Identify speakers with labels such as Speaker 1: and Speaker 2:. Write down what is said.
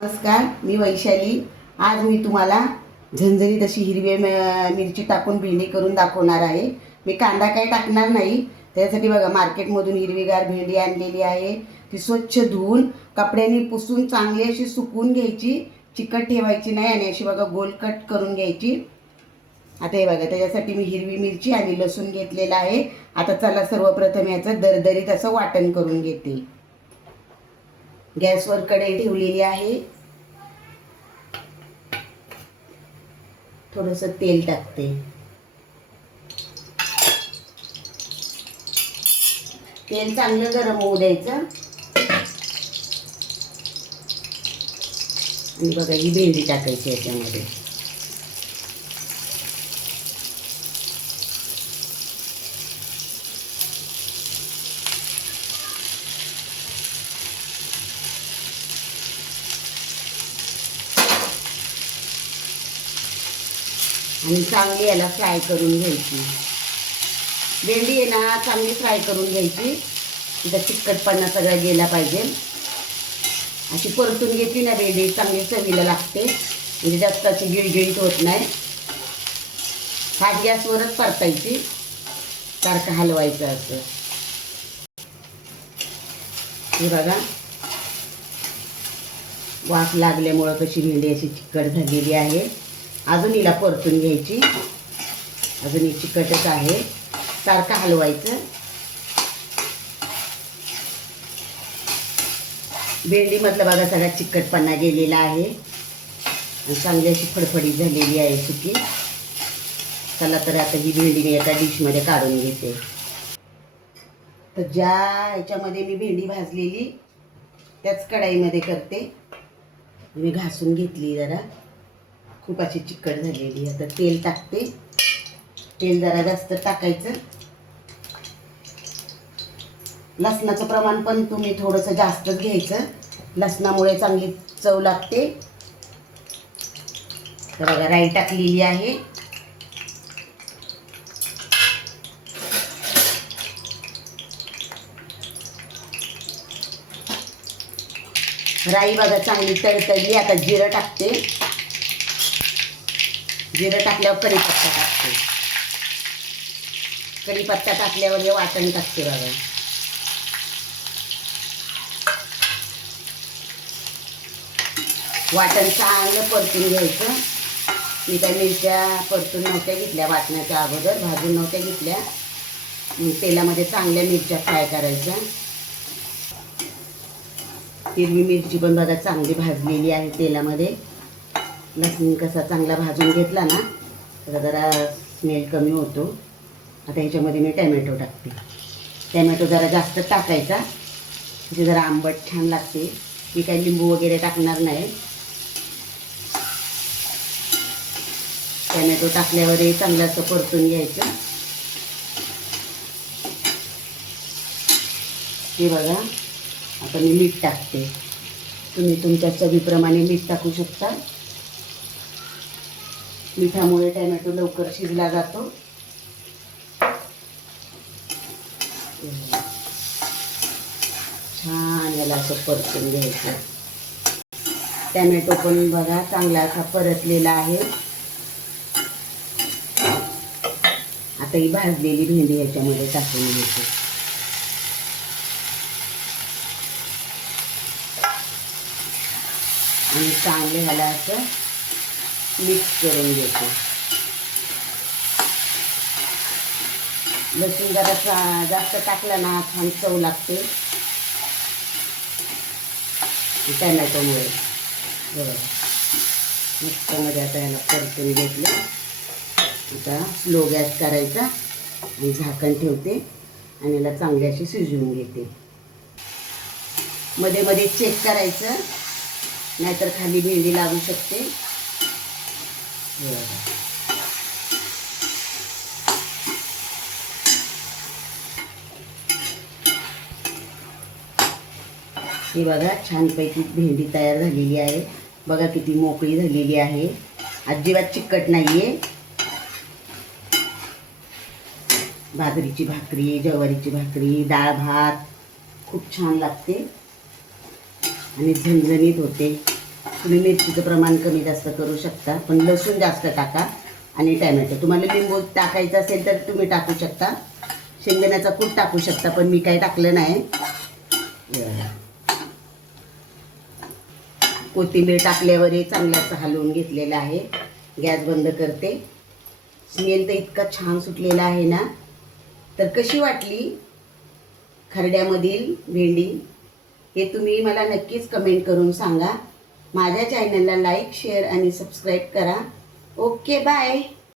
Speaker 1: नमस्कार मी वैशाली. आज मी तुम्हाला झणझणीत अशी हिरवी मिरची टाकून भेंडी करून दाखवणार आहे. मी कांदा काही टाकणार नाही. त्यासाठी बघा मार्केटमधून हिरवीगार भेंडी आणलेली आहे. ती स्वच्छ धुवून कपड्यांनी पुसून चांगली अशी सुकून घ्यायची. चिकट ठेवायची नाही आणि अशी बघा गोल कट करून घ्यायची. आता हे बघा त्याच्यासाठी मी हिरवी मिरची आणि लसूण घेतलेला आहे. आता चला सर्वप्रथम याचं दरदरीत असं वाटण करून घेते. गॅसवर कढई ठेवलेली आहे. थोडस तेल टाकते. तेल चांगलं गरम होऊ द्यायचं. आणि बघा ही भेंडी टाकायची याच्यामध्ये. आणि चांगली याला फ्राय करून घ्यायची. भेंडी आहे ना चांगली फ्राय करून घ्यायची. तिचा चिकटपणा सगळा गेला पाहिजे. अशी परतून घेतली ना भेंडी चांगली चवीला लागते. म्हणजे जास्त अशी गिळगिळीत होत नाही. हात गॅसवरच परतायची. सारखं हलवायचं असं. हे बघा. वाफ लागल्यामुळं कशी भेंडी अशी चिकट झालेली आहे. अजून हिला परतून घ्यायची. अजून ही चिकटच आहे. सारखं हलवायचं. भेंडीमधलं बघा सगळा चिकटपणा गेलेला आहे. आणि चांगली अशी फडफडीत झालेली आहे सुकी. चला तर आता ही भेंडी मी एका डिशमध्ये काढून घेते. तर ज्या ह्याच्यामध्ये मी भेंडी भाजलेली त्याच कढाईमध्ये करते. मी घासून घेतली जरा. खूप अशी चिकट झालेली आता तेल टाकते. तेल जरा जास्त टाकायचं. लसणाचं प्रमाण पण तुम्ही थोडंसं जास्तच घ्यायचं. लसणामुळे चांगली चव लागते. तर बघा राई टाकलेली आहे. राई बघा चांगली तडतडली. आता जिरं टाकते. जिरं टाकल्यावर कढीपत्ता टाकते. कढीपत्ता टाकल्यावर हे वाटण टाकते बघा. वाटण चांगलं परतून घ्यायचं. मी त्या मिरच्या परतून नव्हत्या घेतल्या वाटण्याच्या अगोदर. भाजून नव्हत्या घेतल्या. मग तेलामध्ये चांगल्या मिरच्या फ्राय करायच्या. हिरवी मिरची पण बघा चांगली भाजलेली आहे तेलामध्ये. लसूण कसा चांगला भाजून घेतला ना तर जरा स्मेल कमी होतो. आता ह्याच्यामध्ये मी टॅमॅटो टाकते. टॅमॅटो जरा जास्त टाकायचा. म्हणजे जरा आंबट छान लागते. मी काही लिंबू वगैरे टाकणार नाही. टॅमॅटो टाकल्यावरही चांगलं असं परतून घ्यायचं. हे बघा आता मी मीठ टाकते. तुम्ही तुमच्या चवीप्रमाणे मीठ टाकू शकता. मिठामुळे टॅमॅटो लवकर शिजला जातो. छान याला असं परतून घ्यायचं. टॅमॅटो पण बघा चांगला असा परतलेला आहे. आता ही भाजलेली भेंडी याच्यामध्ये टाकून घ्यायची. आणि चांगले ह्याला असं मिक्स करून घेते. लसूण जरा जास्त टाकलं ना छान चव लागते. टॅमॅटोमुळे. बरोबर मस्तमध्ये आता याला परतून घेतलं. आता स्लो गॅस करायचा. आणि झाकण ठेवते. आणि याला चांगली अशी शिजवून घेते. मध्ये मध्ये चेक करायचं. नाहीतर खाली भेंडी लागू शकते. हे बघा. बघा छानपैकी भेंडी तयार झालेली आहे. बघा किती मोकळी झालेली आहे. अजिबात चिकट नाही आहे बाजरीची भाकरी ज्वारीची भाकरी डाळ भात खूप छान लागते. आणि झणझणीत होते. तुम्ही मिरचीचं प्रमाण कमी जास्त करू शकता पण लसूण जास्त टाका आणि टॅमॅटो. तुम्हाला लिंबू टाकायचं असेल तर तुम्ही टाकू शकता. शेंगदाण्याचा कूट टाकू शकता पण मी काय टाकलं नाही. कोथिंबीर टाकल्यावर हे हलवून घेतलेलं आहे. गॅस बंद करते. स्मेल तर इतका छान सुटलेला आहे ना. तर कशी वाटली? खरड्यामधील भेंडी? हे तुम्ही मला नक्कीच कमेंट करून सांगा. माझ्या चॅनलला लाईक शेअर आणि सबस्क्राईब करा. Okay bye